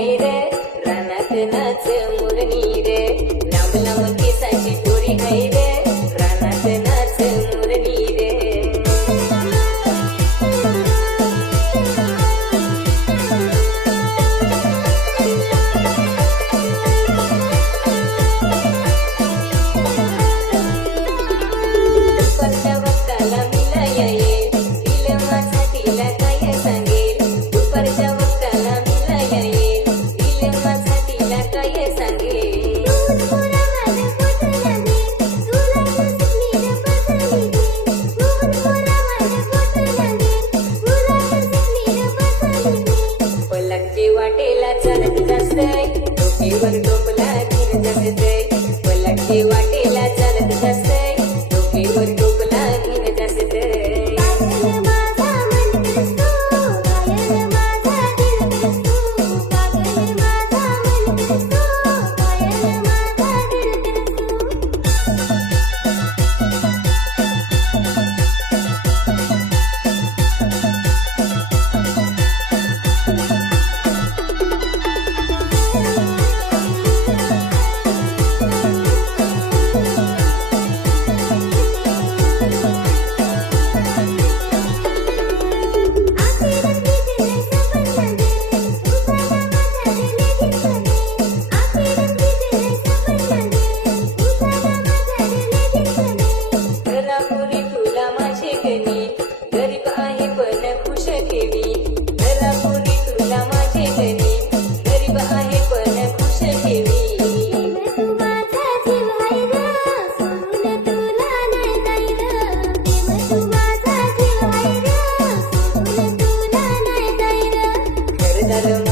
हाय रे रानात नाच मुरणी रे लांब लांब केसाची टोरी हाय रे रानात नाच मुरणी रे दुपारच्या वक्ताला मिला येईल दिल माझा तिला काय सांगेल दुपारच्या वक्ताला मिला येईल दिल माझा तिला काय सांगेल पलकचे वाटेला चालत जास्तय डोकेवर टोपला घेऊन जास्तय पलकचे वाटेला चालत जास्तय डोकेवर टोपला घेऊन जास्तय घरापुरी तुला माझे गणी गरीब आहे पण खुश ठेवी घरापुरी तुला माझे गणी गरीब आहे पण खुश ठेवी घरदार